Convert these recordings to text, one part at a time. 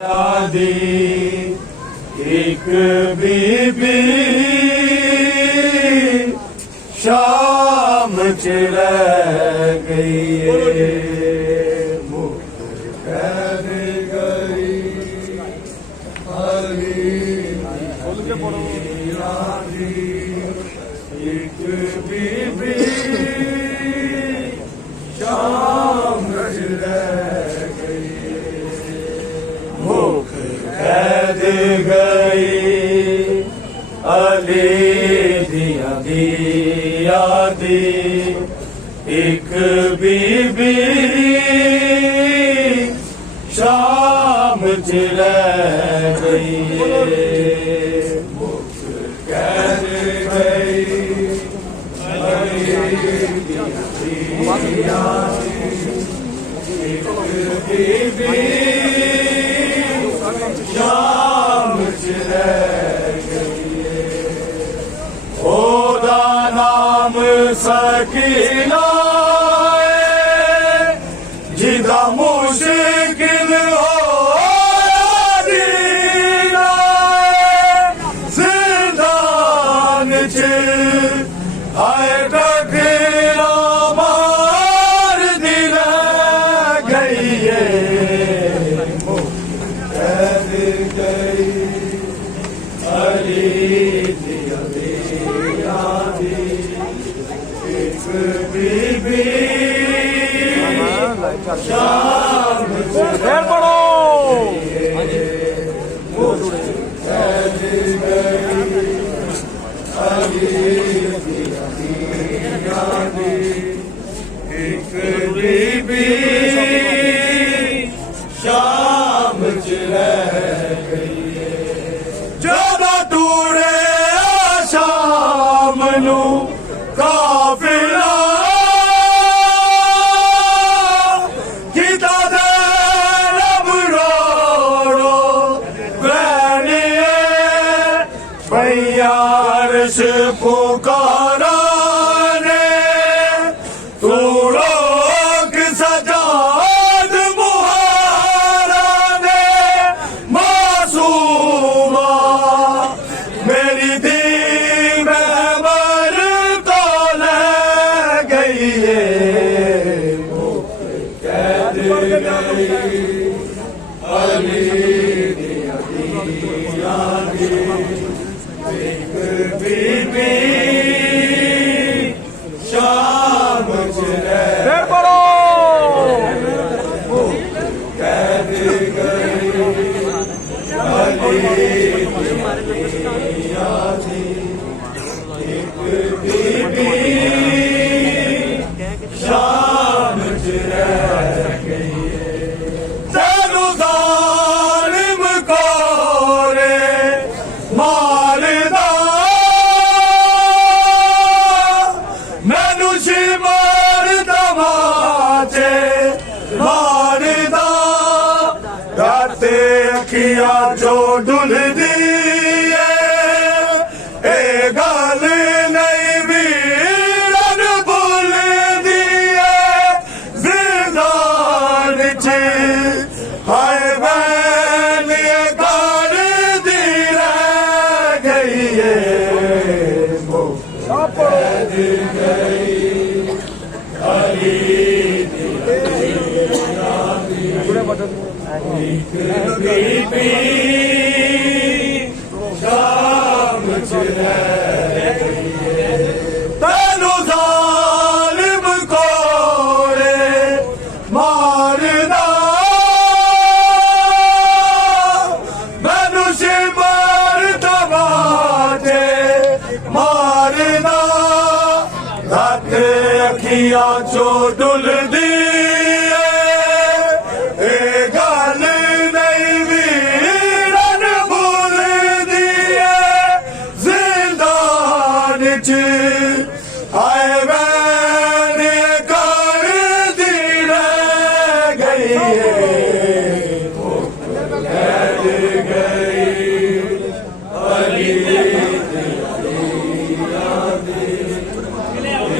दी एक बीबी शाम च रह गई कैद गई एक बीबी शाम च रह गई कैद गई अली दिया दिया दी एक बीबी शाम च रह गई कैद गई अली दिया दी एक बीबी शाम च रह गई ओदा नाम सकीना जिदा मुश्किल जिंदान च आए टकरा मार दिल गई बीबी शाम फिर पढ़ो एक बीबी शाम च रह गई ज्यादा टूरे शाम नू काफिला किता दे रब रोड़ो बैने पैयारश पुकारा ने तू लोग सजाद मुहारा ने मासूमा मेरी दी एक बीबी शाम च फिर पढ़ो कैद गई एक बीबी शाम च रह गई तेनू जालिम कोरे मारदा मैनू शिमार दवाचे मारदा राते अखियां जो डुलदी ए गल नहीं वीरन भुलदी जिंदान च हाय बैन कर दी रह गई कैद गई अली एक बीबी शाम च रह गई तेनू जालिम कोरे मारदा मैनू शिमार दवाचे मारदा रात अखियां चो डुलदी आए बैन कर दी रह गई कैद गई अली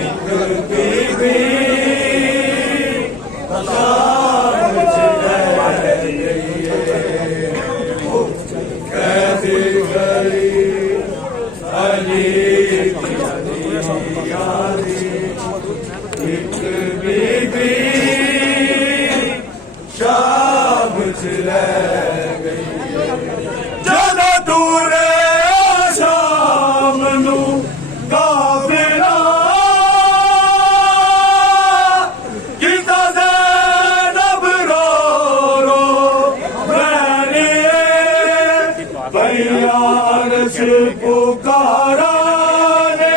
एक बीबी शाम च रह गई ਜਦੋਂ ਟੂਰੇ ਸ਼ਾਮ ਨੂੰ ਕਾਫਿਲਾ ਕੀਤਾ ਜ਼ੈਨਬ ਰੋ ਰੋ ਬੈਣੀਏ ਬਈਆ ਅਰਸ਼ ਪੁਕਾਰਾ ਨੇ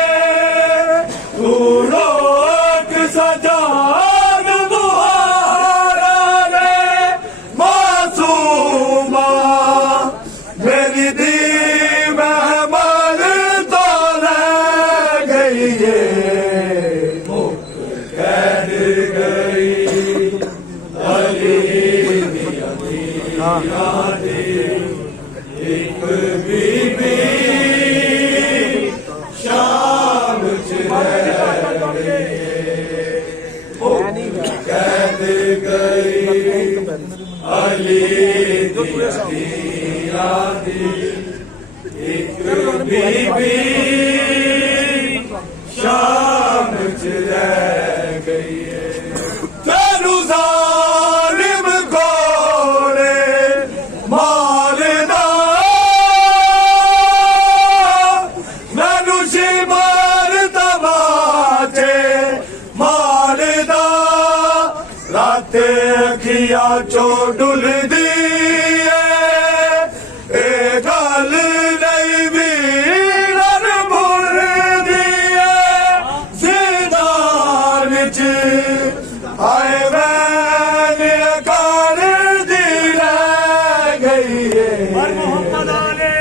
ਤੂੰ ਰੋਕ ਸਜਾਦ ਮੁਹਾਰਾ ਨੇ ਮਾਸੂਮਾ ਮੇਰੀ ਦੀ ਮਹਿਮਲ ਤੋਂ ਲੈ ਗਈ ਏ ਮੁੱਕ ਕਹਿ ਗਈ ਅਲੀ ਇੱਕ ਬੀਬੀ ਸ਼ਾਮ ਚ ਕਹਿ ਗਈ ਅਲੀ ਦੀ ਇੱਕ ਬੀਬੀ ਸ਼ਾਮ ਚ ਰਹਿ ਗਈ ਏ ਤੈਨੂੰ ਜ਼ਾਲਿਮ ਕੋਲੇ ਮਾਲ ਦਾ ਮੈਨੂੰ ਸ਼ਿਮਾਰ ਤਵਾਚੇ ਮਾਲ ਦਾ ਰਾਤੇ ਅੱਖੀਆਂ ਚੋਂ ਡੁੱਲਦੀ ਏ ਇਹ ਗੱਲ ਨਹੀਂ ਵੀਰਨ ਭੁੱਲਦੀ ਏ ਜ਼ਿੰਦਾਨ ਚ ਆਏ ਵੈਨ ਕਰਦੀ ਰਹਿ ਗਈ ਏ मोहम्मद आले